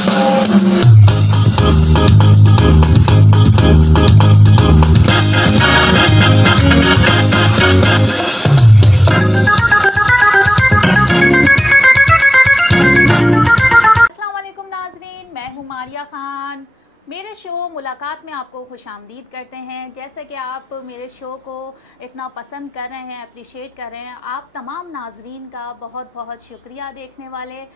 मेरे शो मुलाकात में आपको खुशामदीद करते हैं। जैसे कि आप मेरे शो को इतना पसंद कर रहे हैं, अप्रिशिएट कर रहे हैं, आप तमाम नाजरीन का बहुत बहुत शुक्रिया देखने वाले।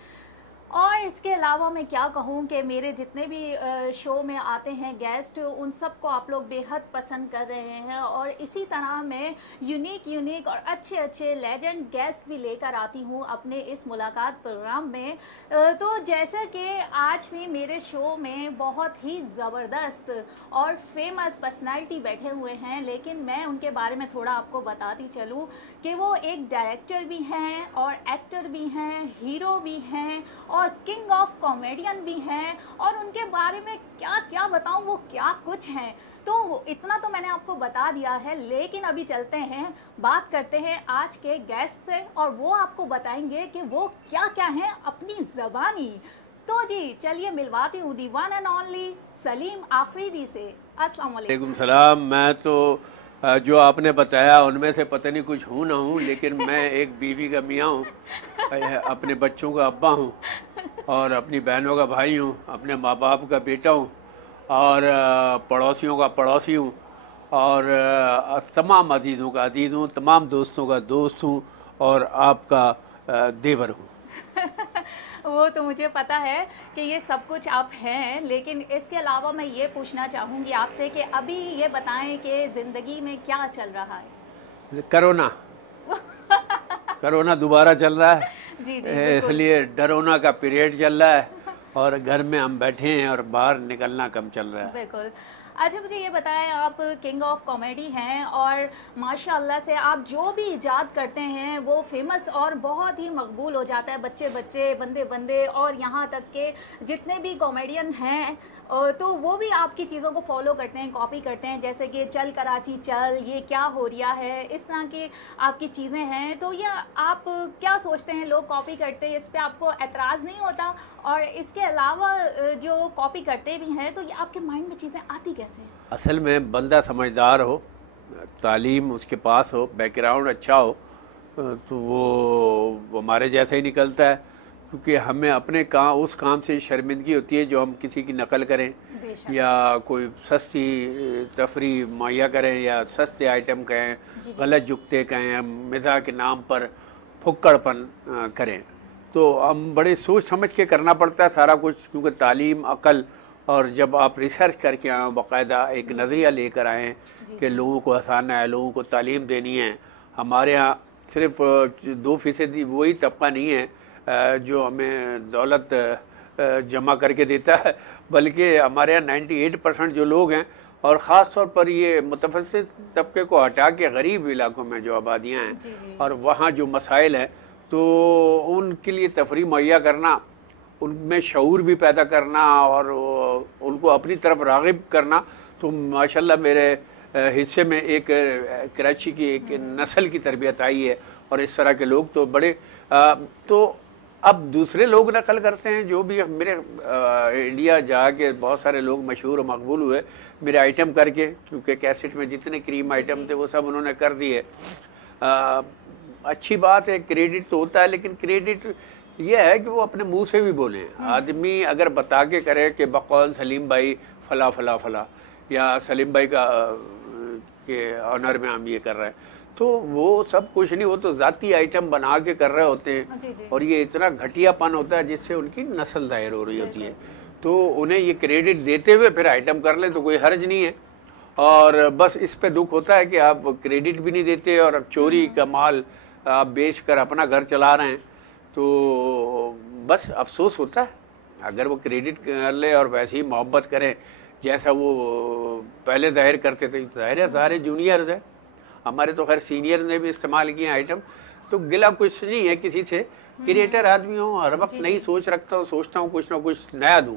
और इसके अलावा मैं क्या कहूँ कि मेरे जितने भी शो में आते हैं गेस्ट, उन सब को आप लोग बेहद पसंद कर रहे हैं। और इसी तरह मैं यूनिक और अच्छे अच्छे लेजेंड गेस्ट भी लेकर आती हूँ अपने इस मुलाकात प्रोग्राम में। तो जैसे कि आज भी मेरे शो में बहुत ही ज़बरदस्त और फेमस पर्सनालिटी बैठे हुए हैं, लेकिन मैं उनके बारे में थोड़ा आपको बताती चलूँ कि वो एक डायरेक्टर भी हैं और एक्टर भी हैं, हीरो भी हैं और किंग ऑफ कॉमेडियन भी हैं। और उनके बारे में क्या क्या बताऊं, वो क्या कुछ हैं। तो इतना तो मैंने आपको बता दिया है, लेकिन अभी चलते हैं, बात करते हैं आज के गेस्ट से और वो आपको बताएंगे कि वो क्या क्या हैं अपनी ज़बानी। तो जी चलिए मिलवाती हूँ the one and only Salim Afridi से। अस्सलाम वालेकुम। सलाम। मैं तो जो आपने बताया उनमें से पता नहीं कुछ हूँ ना हूँ, लेकिन मैं एक बीवी का मियाँ हूँ, अपने बच्चों का अब्बा हूँ और अपनी बहनों का भाई हूँ, अपने माँ बाप का बेटा हूँ और पड़ोसियों का पड़ोसी हूँ और तमाम अजीज़ों का अजीज़ हूँ, तमाम दोस्तों का दोस्त हूँ और आपका देवर हूँ। वो तो मुझे पता है कि ये सब कुछ आप हैं, लेकिन इसके अलावा मैं ये पूछना चाहूँगी आपसे कि अभी ये बताएं कि ज़िंदगी में क्या चल रहा है। कोरोना दोबारा चल रहा है जी इसलिए डरोना का पीरियड चल रहा है और घर में हम बैठे हैं और बाहर निकलना कम चल रहा है। बिल्कुल। अच्छा मुझे ये बताएं, आप किंग ऑफ कॉमेडी हैं और माशाल्लाह से आप जो भी इजाद करते हैं वो फेमस और बहुत ही मकबूल हो जाता है, बच्चे बच्चे, बंदे बंदे और यहाँ तक के जितने भी कॉमेडियन हैं तो वो भी आपकी चीज़ों को फॉलो करते हैं, कॉपी करते हैं। जैसे कि चल कराची चल, ये क्या हो रहा है, इस तरह की आपकी चीज़ें हैं। तो ये आप क्या सोचते हैं, लोग कॉपी करते हैं, इस पर आपको एतराज़ नहीं होता? और इसके अलावा जो कॉपी करते भी हैं तो ये आपके माइंड में चीज़ें आती कैसे हैं? असल में बंदा समझदार हो, तालीम उसके पास हो, बैकग्राउंड अच्छा हो तो वो हमारे जैसा ही निकलता है, क्योंकि हमें अपने काम उस काम से शर्मिंदगी होती है जो हम किसी की नकल करें या कोई सस्ती तफरी मुहैया करें या सस्ते आइटम कहें, गलत जुगते कहें, मिज़ाह के नाम पर फुक्कड़पन करें। तो हम बड़े सोच समझ के करना पड़ता है सारा कुछ, क्योंकि तालीम, अक़ल और जब आप रिसर्च करके आएँ, बाकायदा एक नज़रिया लेकर आएँ कि लोगों को हंसाना है, लोगों को तालीम देनी है। हमारे यहाँ सिर्फ 2% वही तबका नहीं है जो हमें दौलत जमा करके देता है, बल्कि हमारे यहाँ 98% जो लोग हैं और ख़ास तौर पर ये मुतवस्सित तबके को हटा के गरीब इलाकों में जो आबादियाँ हैं और वहाँ जो मसाइल हैं, तो उनके लिए तफरीह मुहैया करना, उनमें शऊर भी पैदा करना और उनको अपनी तरफ राग़िब करना। तो माशाल्लाह मेरे हिस्से में एक कराची की एक नस्ल की तरबियत आई है और इस तरह के लोग तो बड़े तो अब दूसरे लोग नकल करते हैं। जो भी मेरे इंडिया जाके बहुत सारे लोग मशहूर और मकबूल हुए मेरे आइटम करके, क्योंकि कैसेट में जितने क्रीम आइटम थे वो सब उन्होंने कर दिए। अच्छी बात है, क्रेडिट तो होता है, लेकिन क्रेडिट ये है कि वो अपने मुंह से भी बोलें। आदमी अगर बता के करे कि बकौल सलीम भाई फ़ला फ़ला फ़ला या सलीम भाई का के ऑनर में हम ये कर रहे हैं, तो वो सब कुछ नहीं, वो तो ज़ाती आइटम बना के कर रहे होते हैं और ये इतना घटियापन होता है जिससे उनकी नस्ल दायर हो रही होती है। तो उन्हें ये क्रेडिट देते हुए फिर आइटम कर लें तो कोई हर्ज नहीं है। और बस इस पे दुख होता है कि आप क्रेडिट भी नहीं देते और अब चोरी का माल आप बेच कर अपना घर चला रहे हैं, तो बस अफसोस होता है। अगर वो क्रेडिट कर ले और वैसे ही मोहब्बत करें जैसा वो पहले ज़ाहिर करते थे, ज़ाहिर है सारे जूनियर्स हैं, हमारे तो खैर सीनियर्स ने भी इस्तेमाल किए आइटम, तो गिला कुछ नहीं है किसी से। क्रिएटर आदमी हूँ, हर वक्त नई सोच रखता हूँ, सोचता हूँ कुछ ना कुछ नया दूँ,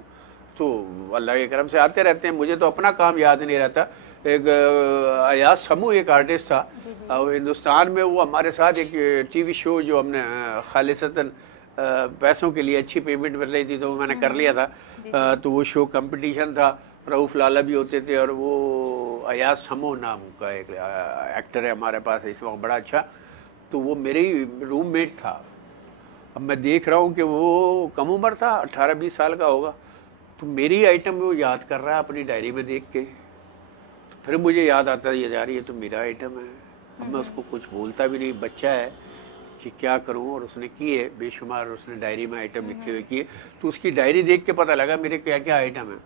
तो अल्लाह के करम से आते रहते हैं। मुझे तो अपना काम याद नहीं रहता। एक अयाज समूह एक आर्टिस्ट था और हिंदुस्तान में, वो हमारे साथ एक टीवी शो जो हमने खालिसतन पैसों के लिए अच्छी पेमेंट मिल रही थी तो मैंने कर लिया था। तो वो शो कंपटीशन था, रऊफ लाला भी होते थे और वो अयाज समो नाम का एक एक्टर है हमारे पास इस वक्त बड़ा अच्छा, तो वो मेरे ही रूममेट था। अब मैं देख रहा हूँ कि वो कम उम्र था, 18-20 साल का होगा, तो मेरी आइटम वो याद कर रहा है अपनी डायरी में देख के। तो फिर मुझे याद आता है ये तो मेरा आइटम है। अब मैं उसको कुछ बोलता भी नहीं, बच्चा है कि क्या करूं, और उसने किए बेशुमार, उसने डायरी में आइटम लिखे हुए किए। तो उसकी डायरी देख के पता लगा मेरे क्या क्या आइटम है,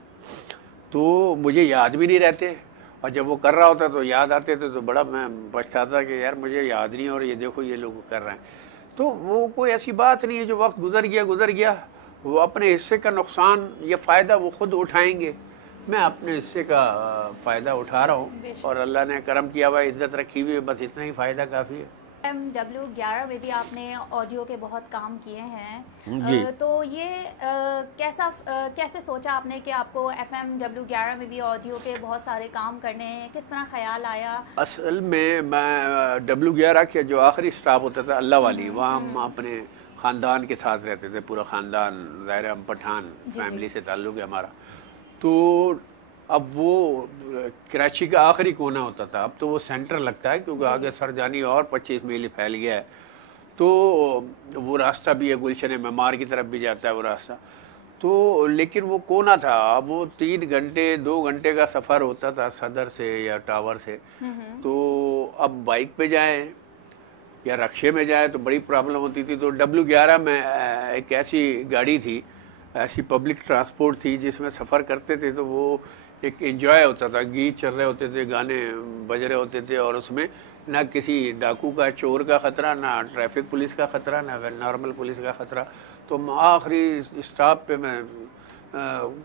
तो मुझे याद भी नहीं रहते, और जब वो कर रहा होता तो याद आते थे, तो बड़ा मैं पछताता कि यार मुझे याद नहीं, और ये देखो ये लोग कर रहे हैं। तो वो कोई ऐसी बात नहीं है, जो वक्त गुजर गया, वो अपने हिस्से का नुकसान या फ़ायदा वो ख़ुद उठाएंगे। मैं अपने हिस्से का फ़ायदा उठा रहा हूँ, और अल्लाह ने करम किया हुआ, इज्जत रखी हुई है, बस इतना ही फ़ायदा काफ़ी है। FM11 में भी आपने ऑडियो के बहुत काम किए हैं जी। तो ये कैसे सोचा आपने कि आपको FM11 में भी ऑडियो के बहुत सारे काम करने हैं, किस तरह ख्याल आया? असल में मैं W11 के जो आखिरी स्टाफ होता था अल्लाह वाली, वहाँ हम अपने ख़ानदान के साथ रहते थे, पूरा ख़ानदान, ज़ाहिर हम पठान फैमिली से ताल्लुक़ है हमारा। तो अब वो कराची का आखिरी कोना होता था, अब तो वो सेंटर लगता है क्योंकि आगे सरजानी और 25 मील फैल गया है, तो वो रास्ता भी है, गुलशन मेमार की तरफ भी जाता है वो रास्ता। तो लेकिन वो कोना था, अब वो 3 घंटे 2 घंटे का सफ़र होता था सदर से या टावर से। तो अब बाइक पे जाएं या रक्शे में जाए तो बड़ी प्रॉब्लम होती थी। तो W11 में एक ऐसी गाड़ी थी, ऐसी पब्लिक ट्रांसपोर्ट थी जिसमें सफ़र करते थे, तो वो एक एंजॉय होता था, गीत चल रहे होते थे, गाने बज रहे होते थे, और उसमें ना किसी डाकू का, चोर का ख़तरा, ना ट्रैफिक पुलिस का ख़तरा, ना नॉर्मल पुलिस का ख़तरा। तो आखिरी स्टॉप पे मैं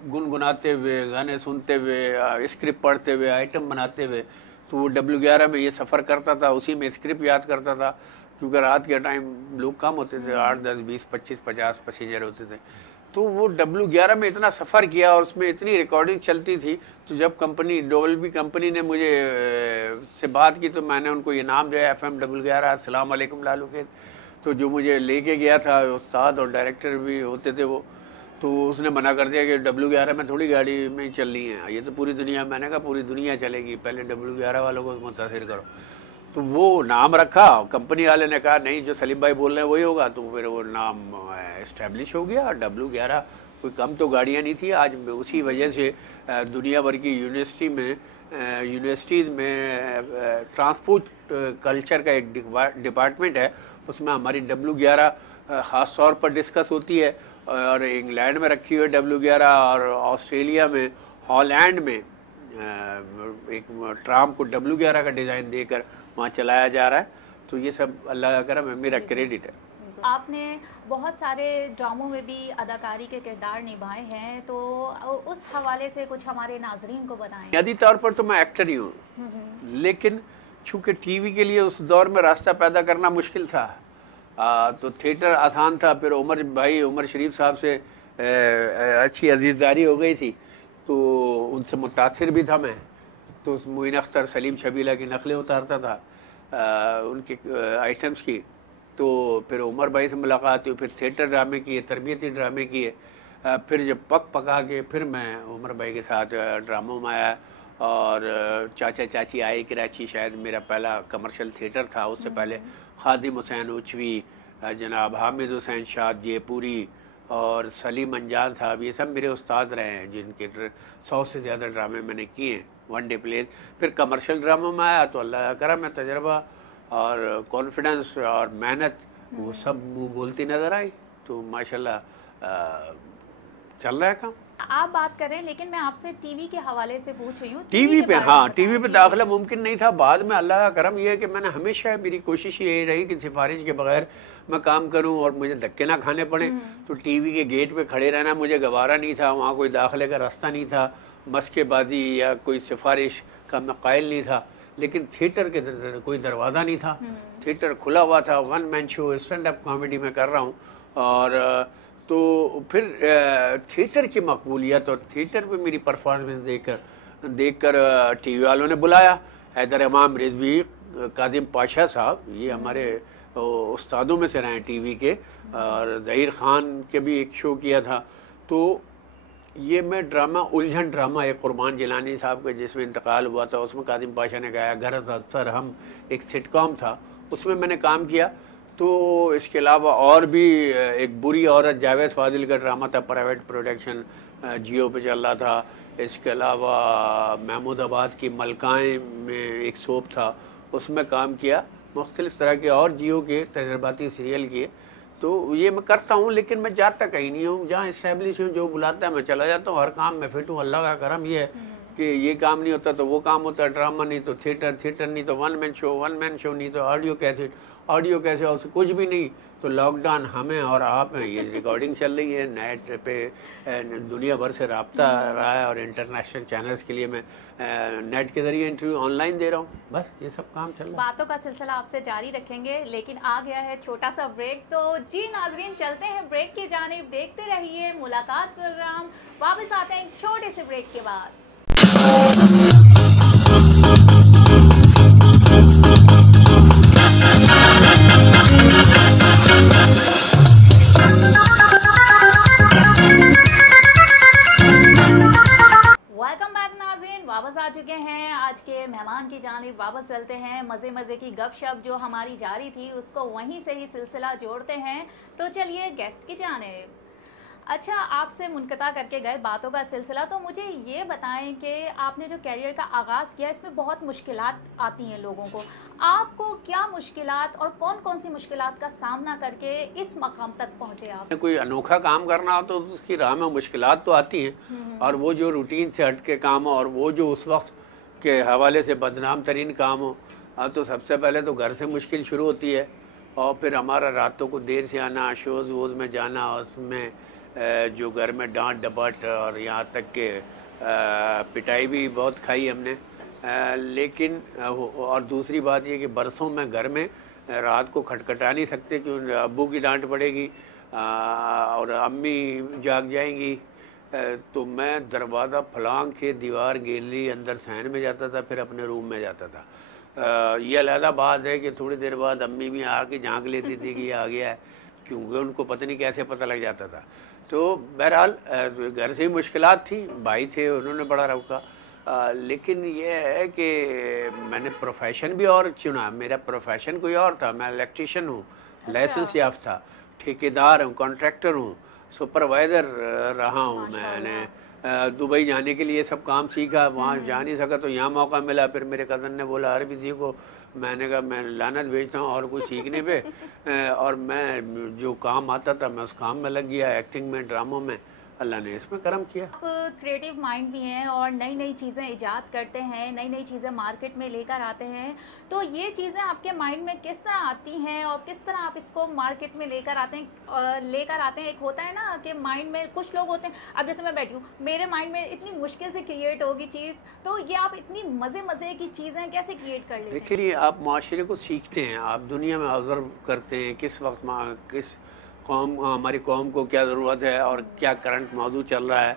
गुनगुनाते हुए, गाने सुनते हुए, स्क्रिप्ट पढ़ते हुए, आइटम बनाते हुए, तो वो W11 में ये सफ़र करता था, उसी में स्क्रिप्ट याद करता था, क्योंकि रात के टाइम लोग कम होते थे, 8, 10, 20, 25, 50 पैसेंजर होते थे। तो वो W11 में इतना सफ़र किया और उसमें इतनी रिकॉर्डिंग चलती थी, तो जब कंपनी डोल्बी कंपनी ने मुझे से बात की, तो मैंने उनको ये नाम दिया FM11 अस्सलाम वालेकुम लालू के। तो जो मुझे लेके गया था उस्ताद और डायरेक्टर भी होते थे वो, तो उसने मना कर दिया कि W11 में थोड़ी गाड़ी में ही चलनी है, ये तो पूरी दुनिया। मैंने कहा पूरी दुनिया चलेगी, पहले W11 वालों को मुतासिर करो। तो वो नाम रखा, कंपनी वाले ने कहा नहीं जो सलीम भाई बोल रहे हैं वही होगा, तो फिर वो नाम इस्टेब्लिश हो गया। W11 कोई कम तो गाड़ियाँ नहीं थी। आज उसी वजह से दुनिया भर की यूनिवर्सिटीज़ में ट्रांसपोर्ट कल्चर का एक डिपार्टमेंट है, उसमें हमारी W11 ख़ास तौर पर डिस्कस होती है। और इंग्लैंड में रखी हुई है W11, और ऑस्ट्रेलिया में, हॉलैंड में एक ट्राम को W11 का डिज़ाइन देकर वहाँ चलाया जा रहा है। तो ये सब अल्लाह का करम है, मेरा क्रेडिट है। आपने बहुत सारे ड्रामों में भी अदाकारी के किरदार निभाए हैं, तो उस हवाले से कुछ हमारे नाजरीन को बताएं। बुनियादी तौर पर तो मैं एक्टर ही हूँ, लेकिन चूँकि टीवी के लिए उस दौर में रास्ता पैदा करना मुश्किल था, तो थिएटर आसान था। फिर उमर शरीफ साहब से अच्छी अजीज़दारी हो गई थी, तो उनसे मुतासिर भी था मैं। तो उस मोइन अख्तर, सलीम शबीला की नकलें उतारता था उनके आइटम्स की। तो फिर उमर भाई से मुलाकात हुई, फिर थिएटर ड्रामे किए, तरबियती ड्रामे किए। फिर जब पका के फिर मैं उमर भाई के साथ ड्रामों में आया, और चाचा चाची आए कराची, शायद मेरा पहला कमर्शियल थिएटर था। उससे पहले खादिम हुसैन उचवी, जनाब हामिद हुसैन शाह जयपुरी और सलीम अंजान साहब, ये सब मेरे उस्ताद रहे हैं, जिनके 100 से ज़्यादा ड्रामे मैंने किए हैं, वन डे प्लेज। फिर कमर्शियल ड्रामों में आया तो अल्लाह का करम है, तजर्बा और कॉन्फिडेंस और मेहनत वो सब मुँह बोलती नज़र आई। तो माशाल्लाह चल रहा है काम। आप बात करें, लेकिन मैं आपसे टीवी के हवाले से पूछ रही हूँ। टीवी पे, हाँ, टीवी पे दाखिला मुमकिन नहीं था। बाद में अल्लाह का करम ये है कि मैंने हमेशा, मेरी कोशिश यही रही कि सिफारिश के बगैर मैं काम करूं और मुझे धक्के ना खाने पड़े। तो टीवी के गेट पे खड़े रहना मुझे गवारा नहीं था, वहाँ कोई दाखिले का रास्ता नहीं था, मस्केबाजी या कोई सिफारिश का मैं कायल नहीं था। लेकिन थिएटर के कोई दरवाज़ा नहीं था, थिएटर खुला हुआ था। 1 man show stand up comedy में कर रहा हूँ। और तो फिर थिएटर की मकबूलियत और थिएटर पे मेरी परफॉर्मेंस देखकर टीवी वालों ने बुलाया। हैदर इमाम रिजवी, काजिम पाशा साहब, ये हमारे उस्तादों में से रहे हैं टीवी के, और ज़हीर ख़ान के भी एक शो किया था। तो ये मैं ड्रामा उलझन ड्रामा एक कुरबान जिलानी साहब का जिसमें इंतकाल हुआ था, उसमें कादिम पाशा ने गाया, गरज अक्सर हम एक सिटकॉम था, उसमें मैंने काम किया। तो इसके अलावा और भी एक बुरी औरत जावेद फादिल का ड्रामा था, प्राइवेट प्रोडक्शन, जियो पे चल रहा था। इसके अलावा महमूदाबाद की मलकाएँ में एक सोप था, उसमें काम किया। मुख्तलिफ़ तरह के और जियो के तजर्बाती सीरियल किए। तो ये मैं करता हूँ, लेकिन मैं जाता कहीं नहीं हूँ। जहाँ इस्टेब्लिश हूँ, जो बुलाता है मैं चला जाता हूँ। हर काम में फिट हूँ। अल्लाह का करम ये है कि ये काम नहीं होता तो वो काम होता है, ड्रामा नहीं तो थिएटर, थिएटर नहीं तो वन मैन शो नहीं तो ऑडियो कैसेट, ऑडियो कैसे और कुछ भी नहीं तो लॉकडाउन हमें और आप हैं। ये रिकॉर्डिंग चल रही है, नेट पे दुनिया भर से रब्ता रहा है, और इंटरनेशनल चैनल्स के लिए मैं नेट के ज़रिए इंटरव्यू ऑनलाइन दे रहा हूँ। बस ये सब काम चल रहा है। बातों का सिलसिला आपसे जारी रखेंगे, लेकिन आ गया है छोटा सा ब्रेक। तो जी नाजरीन, चलते हैं ब्रेक की जानिब। देखते रहिए मुलाकात प्रोग्राम। वापस आते हैं छोटे से ब्रेक के बाद। वेलकम बैक नाज़रीन, वापस आ चुके हैं। आज के मेहमान की जानिब वापस चलते हैं। मज़े मज़े की गपशप जो हमारी जारी थी उसको वहीं से ही सिलसिला जोड़ते हैं। तो चलिए गेस्ट की जानिब। अच्छा, आपसे मुनक़ता करके गए बातों का सिलसिला, तो मुझे ये बताएं कि आपने जो कैरियर का आगाज़ किया इसमें बहुत मुश्किलात आती हैं लोगों को। आपको क्या मुश्किलात और कौन कौन सी मुश्किलात का सामना करके इस मकाम तक पहुँचे आप? कोई अनोखा काम करना हो तो उसकी राह में मुश्किलात तो आती हैं, और वो जो रूटीन से हट के काम हो, और वो जो उस वक्त के हवाले से बदनाम तरीन काम हो, तो सबसे पहले तो घर से मुश्किल शुरू होती है। और फिर हमारा रातों को देर से आना, शोज़ वोज़ में जाना, उसमें जो घर में डांट डपट और यहाँ तक के पिटाई भी बहुत खाई हमने। लेकिन और दूसरी बात ये कि बरसों में घर में रात को खटखटा नहीं सकते, क्योंकि अब्बू की डांट पड़ेगी और अम्मी जाग जाएंगी। तो मैं दरवाज़ा फलांग के दीवार गैलरी अंदर सहन में जाता था, फिर अपने रूम में जाता था। ये अलहदा बात है कि थोड़ी देर बाद अम्मी भी आके झांक लेती थी कि ये आ गया है, क्योंकि उनको पता नहीं कैसे पता लग जाता था। तो बहरहाल घर से ही मुश्किलात थी, भाई थे उन्होंने बड़ा रोका। लेकिन ये है कि मैंने प्रोफेशन भी और चुना। मेरा प्रोफेशन कोई और था, मैं इलेक्ट्रीशियन हूँ, लाइसेंस याफ्ता, ठेकेदार हूँ, कॉन्ट्रैक्टर हूँ, सुपरवाइज़र रहा हूँ। मैंने दुबई जाने के लिए सब काम सीखा, वहाँ जा नहीं सका तो यहाँ मौका मिला। फिर मेरे कज़न ने बोला अरबी सीखो, मैंने कहा मैं लानत भेजता हूँ और कुछ सीखने पे। और मैं जो काम आता था मैं उस काम में लग गया, एक्टिंग में, ड्रामों में। अल्लाह ने इसमें करम किया। आप क्रिएटिव माइंड भी हैं और नई नई चीज़ें इजाद करते हैं, नई नई चीज़ें मार्केट में लेकर आते हैं। तो ये चीज़ें आपके माइंड में किस तरह आती हैं और किस तरह आप इसको मार्केट में लेकर आते हैं? एक होता है ना कि माइंड में कुछ लोग होते हैं, अब जैसे मैं बैठी हूँ, मेरे माइंड में इतनी मुश्किल से क्रिएट होगी चीज़, तो ये आप इतनी मज़े की चीज़ें कैसे क्रिएट कर लेते हैं? देखिए, आप माशरे को सीखते हैं, आप दुनिया में ऑब्ज़र्व करते हैं किस वक्त किस कौम, हमारी कौम को क्या ज़रूरत है और क्या करंट मौजू चल रहा है,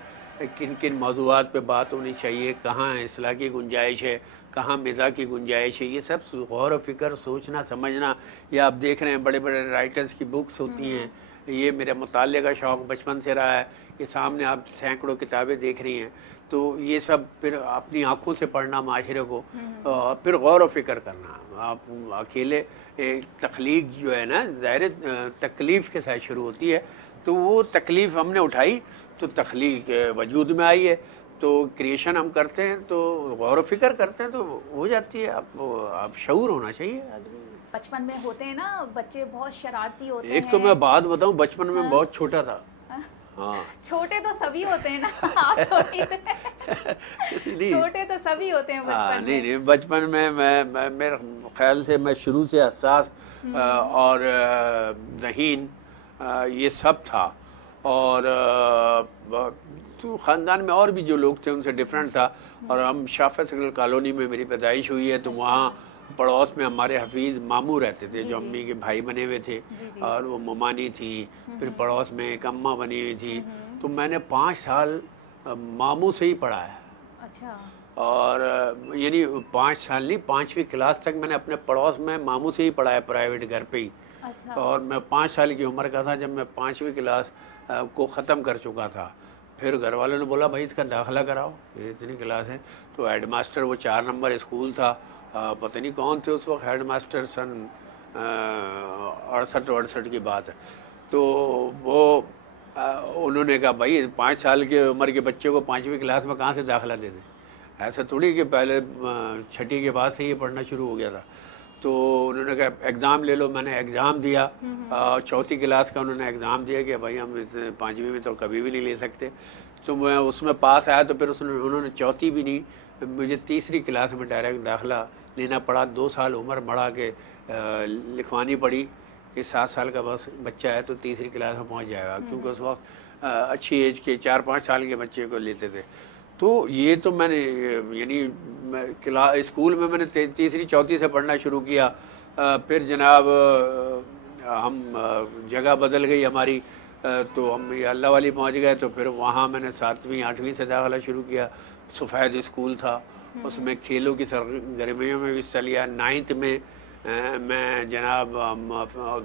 किन किन मौज़ूआत पे बात होनी चाहिए, कहाँ इस्लाह की गुंजाइश है, कहाँ मिज़ाह की गुंजाइश है। ये सब गौर व फिक्र, सोचना समझना। या आप देख रहे हैं बड़े बड़े राइटर्स की बुक्स होती हैं, ये मेरा मुताले का शौक़ बचपन से रहा है। ये सामने आप सैकड़ों किताबें देख रही हैं, तो ये सब फिर अपनी आँखों से पढ़ना माशरे को, फिर गौर व फिक्र करना। आप अकेले तख्लीक जो है ना, ज़ाहिर तकलीफ़ के साथ शुरू होती है, तो वो तकलीफ़ हमने उठाई तो तख्लीक वजूद में आई है। तो क्रिएशन हम करते हैं तो गौर व फिक्र करते हैं तो हो जाती है। आप शऊर होना चाहिए आदमी। बचपन में होते हैं ना बच्चे, बहुत शरारती होते हैं। एक तो मैं बात बताऊं, बचपन में बहुत छोटा था। हाँ, छोटे तो सभी होते हैं ना, आप थोड़ी थे। छोटे तो सभी होते हैं बचपन में। नहीं, बचपन में मैं मेरे ख्याल से मैं शुरू से हसास और ज़हीन ये सब था। और तो ख़ानदान में और भी जो लोग थे उनसे डिफरेंट था। और हम शाह फैसल कॉलोनी में मेरी पैदाइश हुई है, तो वहाँ पड़ोस में हमारे हफीज़ मामू रहते थे जो अम्मी के भाई बने हुए थे, और वो ममानी थी। फिर पड़ोस में एक अम्मा बनी हुई थी। तो मैंने 5 साल मामू से ही पढ़ा है। अच्छा। और यानी 5 साल नहीं, 5वीं क्लास तक मैंने अपने पड़ोस में मामू से ही पढ़ा है, प्राइवेट घर पे ही। अच्छा। और मैं 5 साल की उम्र का था जब मैं 5वीं क्लास को ख़त्म कर चुका था। फिर घर वालों ने बोला भाई इसका दाखिला कराओ, ये इतनी क्लास है। तो हेडमास्टर, वो 4 नंबर स्कूल था, पता नहीं कौन थे उस वक्त हेडमास्टर, सन 68-68 की बात है। तो वो उन्होंने कहा भाई 5 साल की उम्र के बच्चे को 5वीं क्लास में कहाँ से दाखिला दे दें, ऐसा थोड़ी कि पहले छठी के बाद से ये पढ़ना शुरू हो गया था। तो उन्होंने कहा एग्ज़ाम ले लो। मैंने एग्ज़ाम दिया, चौथी क्लास का उन्होंने एग्ज़ाम दिया कि भाई हम इस 5वीं में तो कभी भी नहीं ले सकते। तो मैं उसमें पास आया, तो फिर उन्होंने चौथी भी नहीं, मुझे तीसरी क्लास में डायरेक्ट दाखिला लेना पड़ा। 2 साल उम्र बढ़ा के लिखवानी पड़ी कि 7 साल का बस बच्चा है तो तीसरी क्लास में पहुंच जाएगा, क्योंकि उस वक्त अच्छी एज के 4-5 साल के बच्चे को लेते थे। तो ये तो मैंने यानी स्कूल में मैंने तीसरी चौथी से पढ़ना शुरू किया। फिर जनाब हम जगह बदल गई हमारी, तो हम ये अल्लाह वाली पहुंच गए। तो फिर वहाँ मैंने 7वीं 8वीं से दाखिला शुरू किया। सफ़ेद स्कूल था, उसमें खेलों की सरगर्मियों में भी हिस्सा लिया। 9th में मैं जनाब हम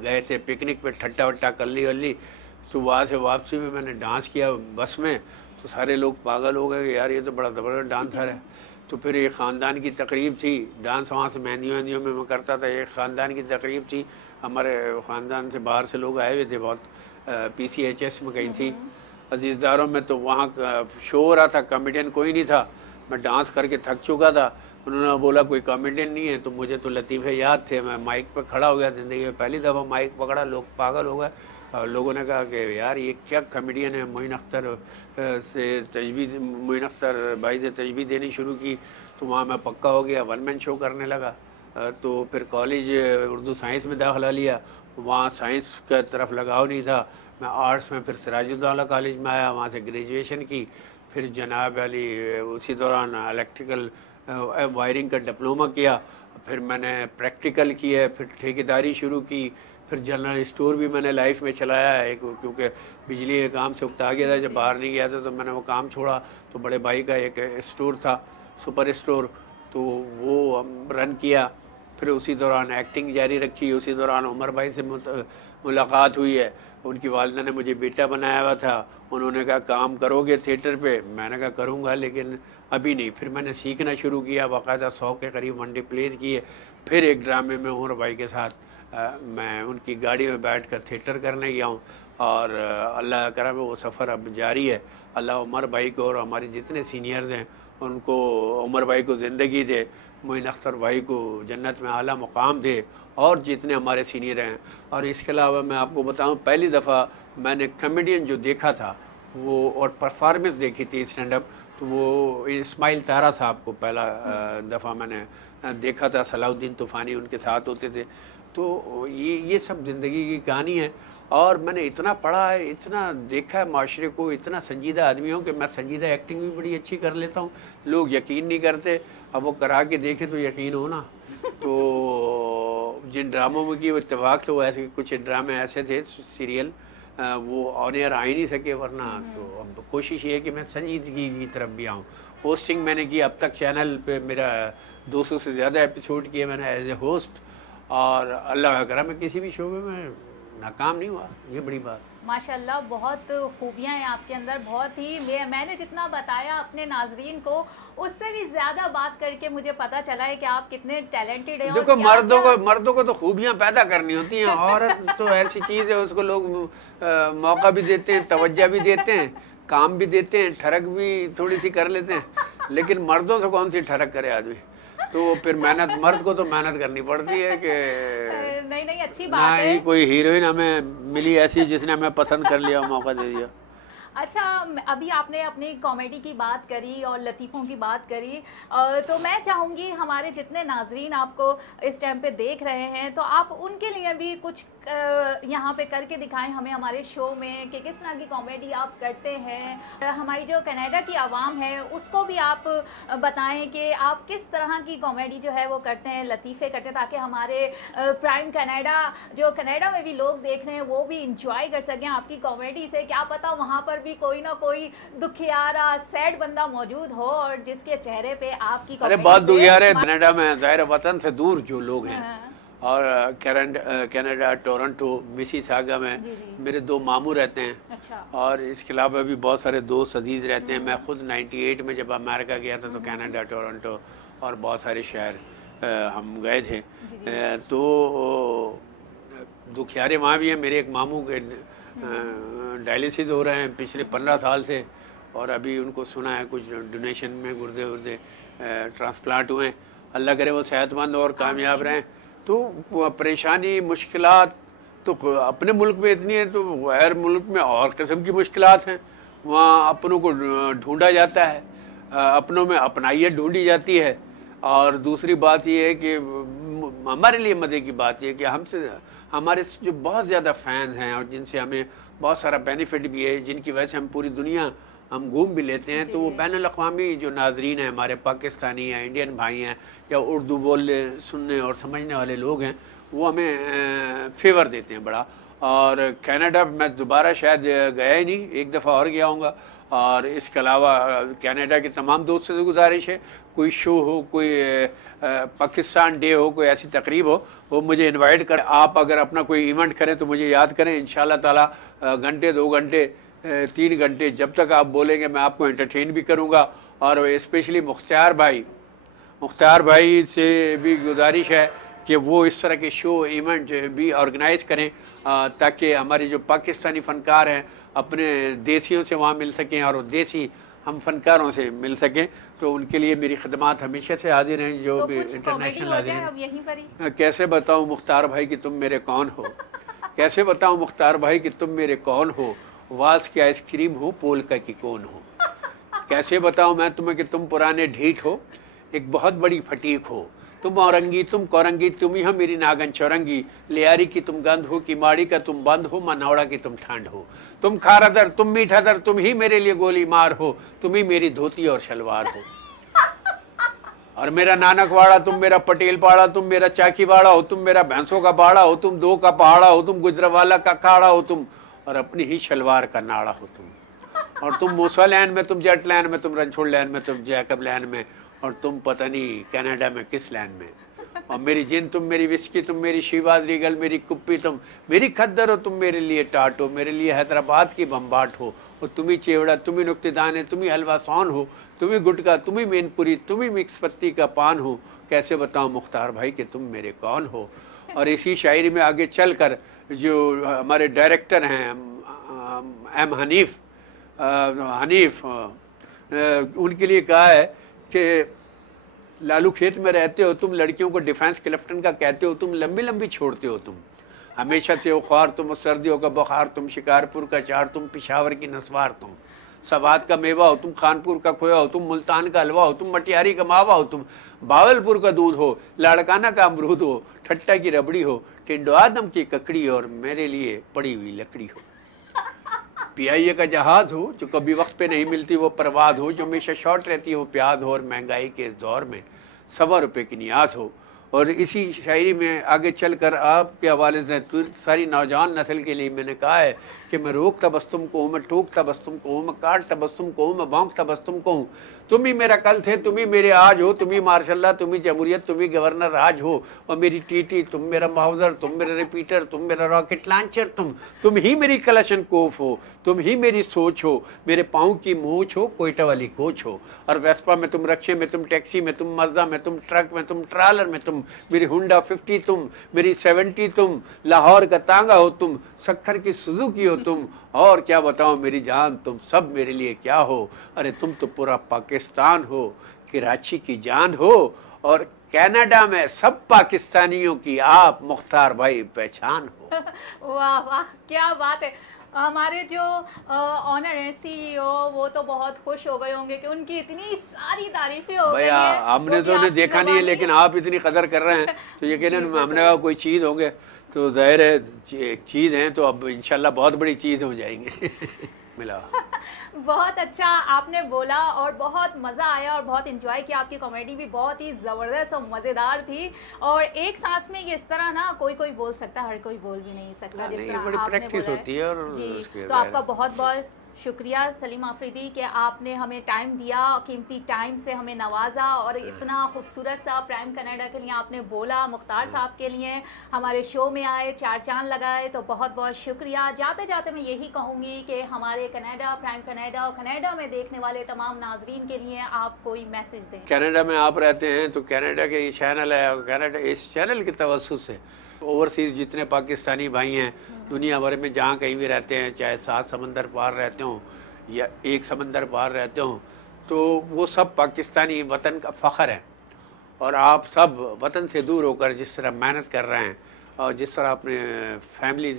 गए थे पिकनिक पे, ठट्टा वट्टा कर ली वल्ली। तो वहाँ से वापसी में मैंने डांस किया बस में, तो सारे लोग पागल हो गए कि यार ये तो बड़ा ज़बरदस्त डांसर है। तो फिर एक ख़ानदान की तकरीब थी, डांस वहाँ से मेहंदियों वहंदियों में मैं करता था। एक ख़ानदान की तकरीब थी, हमारे ख़ानदान से बाहर से लोग आए हुए थे बहुत, PCHS में गई थी अजीज़दारों में। तो वहाँ शो हो रहा था, कॉमेडियन कोई नहीं था, मैं डांस करके थक चुका था। उन्होंने बोला कोई कॉमेडियन नहीं है, तो मुझे तो लतीफ़े याद थे। मैं माइक पर खड़ा हो गया, ज़िंदगी में पहली दफ़ा माइक पकड़ा, लोग पागल हो गए। और लोगों ने कहा कि यार ये क्या कॉमेडियन है। मोइन अख्तर भाई से तजबीह देनी शुरू की। तो वहाँ मैं पक्का हो गया, 1 मैन शो करने लगा। तो फिर कॉलेज उर्दू साइंस में दाखिला लिया, वहाँ साइंस की तरफ लगाव नहीं था। मैं आर्ट्स में फिर सिराजुद्दौला कॉलेज में आया, वहाँ से ग्रेजुएशन की। फिर जनाब अली उसी दौरान इलेक्ट्रिकल वायरिंग का डिप्लोमा किया। फिर मैंने प्रैक्टिकल किया, फिर ठेकेदारी शुरू की। फिर जनरल स्टोर भी मैंने लाइफ में चलाया है, क्योंकि बिजली के काम से उकता गया था, जब बाहर नहीं गया था तो मैंने वो काम छोड़ा। तो बड़े भाई का एक स्टोर था, सुपर स्टोर, तो वो हम रन किया। फिर उसी दौरान एक्टिंग जारी रखी। उसी दौरान उमर भाई से मुलाकात हुई है, उनकी वालिदा ने मुझे बेटा बनाया हुआ था। उन्होंने कहा काम करोगे थिएटर पे? मैंने कहा करूँगा, लेकिन अभी नहीं। फिर मैंने सीखना शुरू किया, बाकायदा 100 के करीब वनडे प्लेस किए। फिर एक ड्रामे में उमर भाई के साथ मैं उनकी गाड़ी में बैठ कर थिएटर करने गया हूँ। और अल्लाह करम वो सफ़र अब जारी है। अल्लाह उमर भाई को और हमारे जितने सीनियर्स हैं उनको, उमर भाई को ज़िंदगी दे, मोइन अख्तर भाई को जन्नत में आला मुकाम दे, और जितने हमारे सीनियर हैं। और इसके अलावा मैं आपको बताऊं, पहली दफ़ा मैंने कॉमेडियन जो देखा था वो, और परफॉर्मेंस देखी थी स्टैंड अप, तो वो इस्माइल तारा साहब को पहला दफ़ा मैंने देखा था। सलाउद्दीन तूफ़ानी उनके साथ होते थे। तो ये सब ज़िंदगी की कहानी है। और मैंने इतना पढ़ा है, इतना देखा है माशरे को, इतना संजीदा आदमी हूँ कि मैं संजीदा एक्टिंग भी बड़ी अच्छी कर लेता हूँ। लोग यकीन नहीं करते, अब वो करा के देखे तो यकीन हो ना। तो जिन ड्रामों में की वो इत्तेफाक से, वो ऐसे कुछ ड्रामे ऐसे थे सीरियल, वो ऑन एयर आ ही नहीं सके, वरना तो अब कोशिश ये है कि मैं संजीदगी की तरफ भी आऊँ। होस्टिंग मैंने की, अब तक चैनल पे मेरा 200 से ज़्यादा एपिसोड किए मैंने एज ए होस्ट। और अल्लाह का करम, मैं किसी भी शो में नाकाम नहीं हुआ, ये बड़ी बात। माशाल्लाह, बहुत खूबियाँ हैं आपके अंदर, बहुत ही मैंने जितना बताया अपने नाजरीन को, उससे भी ज़्यादा बात करके मुझे पता चला है कि आप कितने टैलेंटेड हैं। देखो, मर्दों को तो खूबियाँ पैदा करनी होती हैं, औरत तो ऐसी चीज़ है, उसको लोग मौका भी देते हैं, तवज्जो भी देते हैं, काम भी देते हैं, ठरक भी थोड़ी सी कर लेते हैं, लेकिन मर्दों से कौन सी ठरक करे आदमी। तो फिर मेहनत, मर्द को तो मेहनत करनी पड़ती है कि नहीं अच्छी बात है। ही कोई हीरोइन हमें मिली ऐसी जिसने हमें पसंद कर लिया, मौका दे दिया। अच्छा, अभी आपने अपनी कॉमेडी की बात करी और लतीफ़ों की बात करी, तो मैं चाहूँगी हमारे जितने नाजरीन आपको इस टाइम पे देख रहे हैं, तो आप उनके लिए भी कुछ यहाँ पे करके दिखाएं हमें हमारे शो में कि किस तरह की कॉमेडी आप करते हैं। हमारी जो कनाडा की आवाम है उसको भी आप बताएं कि आप किस तरह की कॉमेडी जो है वो करते हैं, लतीफ़े करते हैं, ताकि हमारे प्राइम कनाडा, जो कनाडा में भी लोग देख रहे हैं, वो भी इंजॉय कर सकें आपकी कॉमेडी से। क्या पता वहाँ पर भी कोई ना कोई दुखियारा सैड बंदा मौजूद हो और जिसके चेहरे पे आपकी अरे बहुत दुखियारे कनाडा में, ज़ाहिर वतन से दूर जो लोग हैं, और कनाडा टोरंटो मिसिसागा में मेरे 2 मामू रहते हैं। अच्छा। और इसके अलावा भी बहुत सारे दोस्त अजीज़ रहते हैं। मैं खुद 98 में जब अमेरिका गया था तो कनाडा टोरंटो और बहुत सारे शहर हम गए थे। तो दुखियारे वहाँ भी हैं। मेरे एक मामू के डायलिसिस हो रहे हैं पिछले 15 साल से, और अभी उनको सुना है कुछ डोनेशन में गुर्दे वर्दे ट्रांसप्लांट हुए। अल्लाह करे वो सेहतमंद और कामयाब रहें। तो परेशानी मुश्किलात तो अपने मुल्क में इतनी है, तो गैर मुल्क में और किस्म की मुश्किलात हैं। वहाँ अपनों को ढूंढा जाता है, अपनों में अपनाइयत ढूंढी जाती है। और दूसरी बात ये है कि हमारे लिए मज़े की बात यह है कि हमसे हमारे जो बहुत ज़्यादा फैंस हैं और जिनसे हमें बहुत सारा बेनिफिट भी है, जिनकी वजह से हम पूरी दुनिया हम घूम भी लेते हैं, तो वो बैनुल-अक़वामी जो नाज़रीन हैं, हमारे पाकिस्तानी या इंडियन भाई हैं या उर्दू बोलने सुनने और समझने वाले लोग हैं, वो हमें फेवर देते हैं बड़ा। और कनाडा मैं दोबारा शायद गया ही नहीं, एक दफ़ा और गया हूँगा। और इसके अलावा कनाडा के तमाम दोस्तों से गुजारिश है, कोई शो हो, कोई पाकिस्तान डे हो, कोई ऐसी तकरीब हो, वो मुझे इनवाइट कर। आप अगर अपना कोई इवेंट करें तो मुझे याद करें। इंशाल्लाह ताला घंटे 2 घंटे 3 घंटे जब तक आप बोलेंगे मैं आपको एंटरटेन भी करूँगा। और स्पेशली मुख्तार भाई से भी गुजारिश है कि वो इस तरह के शो इवेंट भी ऑर्गेनाइज करें, ताकि हमारे जो पाकिस्तानी फ़नकार हैं अपने देसियों से वहाँ मिल सकें और देसी हम फनकारों से मिल सकें। तो उनके लिए मेरी खदमात हमेशा से हाजिर हैं, जो तो भी इंटरनेशनल हाजिर हैं। कैसे बताऊँ मुख्तार भाई कि तुम मेरे कौन हो, कैसे बताऊँ मुख्तार भाई कि तुम मेरे कौन हो, वाल्स की आइसक्रीम हो, पोलका की कौन हो। कैसे बताऊँ मैं तुम्हें कि तुम पुराने ढीठ हो, एक बहुत बड़ी फटीक हो। तुम औरंगी तुम कौरंगी, तुम ही हो मेरी नागन चौरंगी। लियारी की तुम गंध हो, किमाड़ी का तुम बंद हो, मनौड़ा की तुम ठंड हो। तुम खारा दर तुम मीठा दर, तुम ही मेरे लिए गोली मार हो, तुम ही मेरी धोती और शलवार हो। और मेरा नानक वाड़ा तुम मेरा पटेल पाड़ा, तुम मेरा चाकी वाड़ा हो, तुम मेरा भैंसों का बाड़ा हो, तुम 2 का पहाड़ा हो, तुम गुजरावाला का काड़ा हो तुम, और अपनी ही शलवार का नाड़ा हो तुम। और तुम मूसा लैंड में, तुम जेट लैंड में, तुम रणछोड़ लैंड में, तुम जैकब लैंड में, और तुम पता नहीं कनाडा में किस लैंड में। और मेरी जिन तुम मेरी विस्की, तुम मेरी शिवाज रीगल, मेरी कुप्पी तुम मेरी खद्दर हो, तुम मेरे लिए टाट हो, मेरे लिए हैदराबाद की बम्बाट हो। और तुम ही चेवड़ा, तुम ही नुक्तेदाने, तुम ही हलवा सौन हो, तुम ही गुटका, तुम ही मेनपुरी, तुम ही मिक्स पत्ती का पान हो। कैसे बताऊँ मुख्तार भाई कि तुम मेरे कौन हो। और इसी शायरी में आगे चल कर जो हमारे डायरेक्टर हैं एम हनीफ उनके लिए कहा है कि लालू खेत में रहते हो तुम, लड़कियों को डिफेंस कैप्टन का कहते हो तुम, लंबी लंबी छोड़ते हो तुम, हमेशा से उखार तुम, सर्दियों का बुखार तुम, शिकारपुर का चार तुम, पिशावर की नस्वार तुम, सवाद का मेवा हो तुम, खानपुर का खोया हो तुम, मुल्तान का हलवा हो तुम, मटियारी का मावा हो तुम, बावलपुर का दूध हो, लाड़काना का अमरूद हो, ठट्टा की रबड़ी हो, टिंडोआदम की ककड़ी और मेरे लिए पड़ी हुई लकड़ी हो। पीआईए का जहाज हो जो कभी वक्त पे नहीं मिलती वो परवाज हो, जो हमेशा शॉर्ट रहती है वो प्याज हो, और महंगाई के इस दौर में 100 रुपये की नियाज हो। और इसी शायरी में आगे चलकर आपके हवाले से सारी नौजवान नस्ल के लिए मैंने कहा है कि मैं रोक तबस्तुम को हूँ, मैं टोक तबस्तुम को हूँ, मैं काट तबस्तुम को हूँ, मैं भौंक तबस्तुम को हूँ। तुम ही मेरा कल थे, तुम ही मेरे आज हो, तुम ही मार्शल्ला, तुम ही जमहूरियत, तुम ही गवर्नर राज हो। और मेरी टीटी तुम, मेरा माउजर तुम, मेरा रिपीटर तुम, मेरा रॉकेट लॉन्चर तुम ही मेरी कलशन कोफ हो, तुम ही मेरी सोच हो, मेरे पाँव की मूछ हो, कोयटा वाली कोच हो। और वेस्पा में तुम, रक्शे में तुम, टैक्सी में तुम, मजदा में तुम, ट्रक में तुम, ट्रालर में तुम, मेरी हुंडा 50 तुम, मेरी 70 तुम, लाहौर का तांगा हो तुम, सक्खर की सुजुकी हो तुम, और क्या बताओ मेरी जान तुम सब मेरे लिए क्या हो। अरे तुम तो पूरा पाकिस्तान हो, कराची की जान हो, और कनाडा में सब पाकिस्तानियों की आप मुख्तार भाई पहचान हो। वाह वाह, क्या बात है। हमारे जो ऑनर हैं सीईओ, वो तो बहुत खुश हो गए होंगे कि उनकी इतनी सारी तारीफें हो गई हैं। हमने तो उन्हें देखा नहीं है, लेकिन आप इतनी कदर कर रहे हैं तो यकीनन हमने कहा कोई चीज़ होंगे तो ज़ाहिर है एक चीज़ है, तो अब इंशाल्लाह बहुत बड़ी चीज़ हो जाएंगे। मिला बहुत अच्छा आपने बोला और बहुत मज़ा आया और बहुत इंजॉय किया। आपकी कॉमेडी भी बहुत ही ज़बरदस्त और मज़ेदार थी। और एक सांस में इस तरह ना कोई बोल सकता, हर कोई बोल भी नहीं सकता जिस तरह आपने बोला है। होती है और जी, तो आपका बहुत बहुत शुक्रिया सलीम आफरीदी कि आपने हमें टाइम दिया, कीमती टाइम से हमें नवाजा और इतना खूबसूरत सा प्राइम कनाडा के लिए आपने बोला। मुख्तार साहब के लिए हमारे शो में आए, चार चांद लगाए, तो बहुत बहुत शुक्रिया। जाते जाते मैं यही कहूँगी कि हमारे कनाडा, प्राइम कनाडा और कनाडा में देखने वाले तमाम नाजरीन के लिए आप कोई मैसेज दें। कनाडा में आप रहते हैं तो कनाडा के ये चैनल है, और कनाडा इस चैनल के तवज्जुह से ओवरसीज़ जितने पाकिस्तानी भाई हैं दुनिया भर में जहाँ कहीं भी रहते हैं, चाहे 7 समंदर पार रहते हों या 1 समंदर पार रहते हों, तो वो सब पाकिस्तानी वतन का फ़ख्र है। और आप सब वतन से दूर होकर जिस तरह मेहनत कर रहे हैं और जिस तरह अपने फैमिली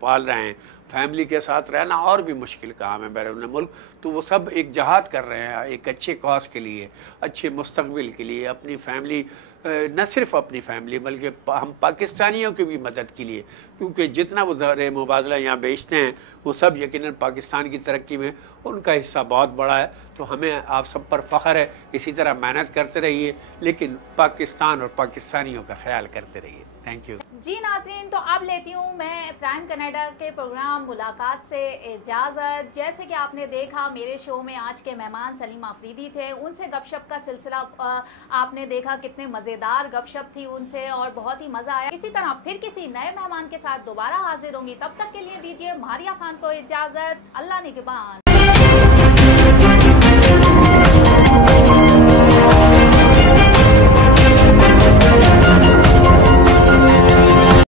पाल रहे हैं, फैमिली के साथ रहना और भी मुश्किल काम है बैरून मुल्क, तो वो सब एक जहाद कर रहे हैं एक अच्छे कॉज के लिए, अच्छे मुस्तकबिल के लिए, अपनी फैमिली, न सिर्फ अपनी फैमिली बल्कि हम पाकिस्तानियों की भी मदद के लिए, क्योंकि जितना वो ज़र मुबादला यहाँ बेचते हैं वो सब यकीनन पाकिस्तान की तरक्की में उनका हिस्सा बहुत बड़ा है। तो हमें आप सब पर फ़ख्र है, इसी तरह मेहनत करते रहिए, लेकिन पाकिस्तान और पाकिस्तानियों का ख्याल करते रहिए। थैंक यू जी नाज़रीन, तो अब लेती हूँ मैं प्राइम कनाडा के प्रोग्राम मुलाकात से इजाज़त। जैसे कि आपने देखा मेरे शो में आज के मेहमान सलीम आफरीदी थे, उनसे गपशप का सिलसिला आपने देखा, कितने मज़ेदार गपशप थी उनसे और बहुत ही मज़ा आया। इसी तरह फिर किसी नए मेहमान के साथ दोबारा हाजिर होंगी, तब तक के लिए दीजिए मारिया खान को इजाज़त। अल्लाह निगहबान।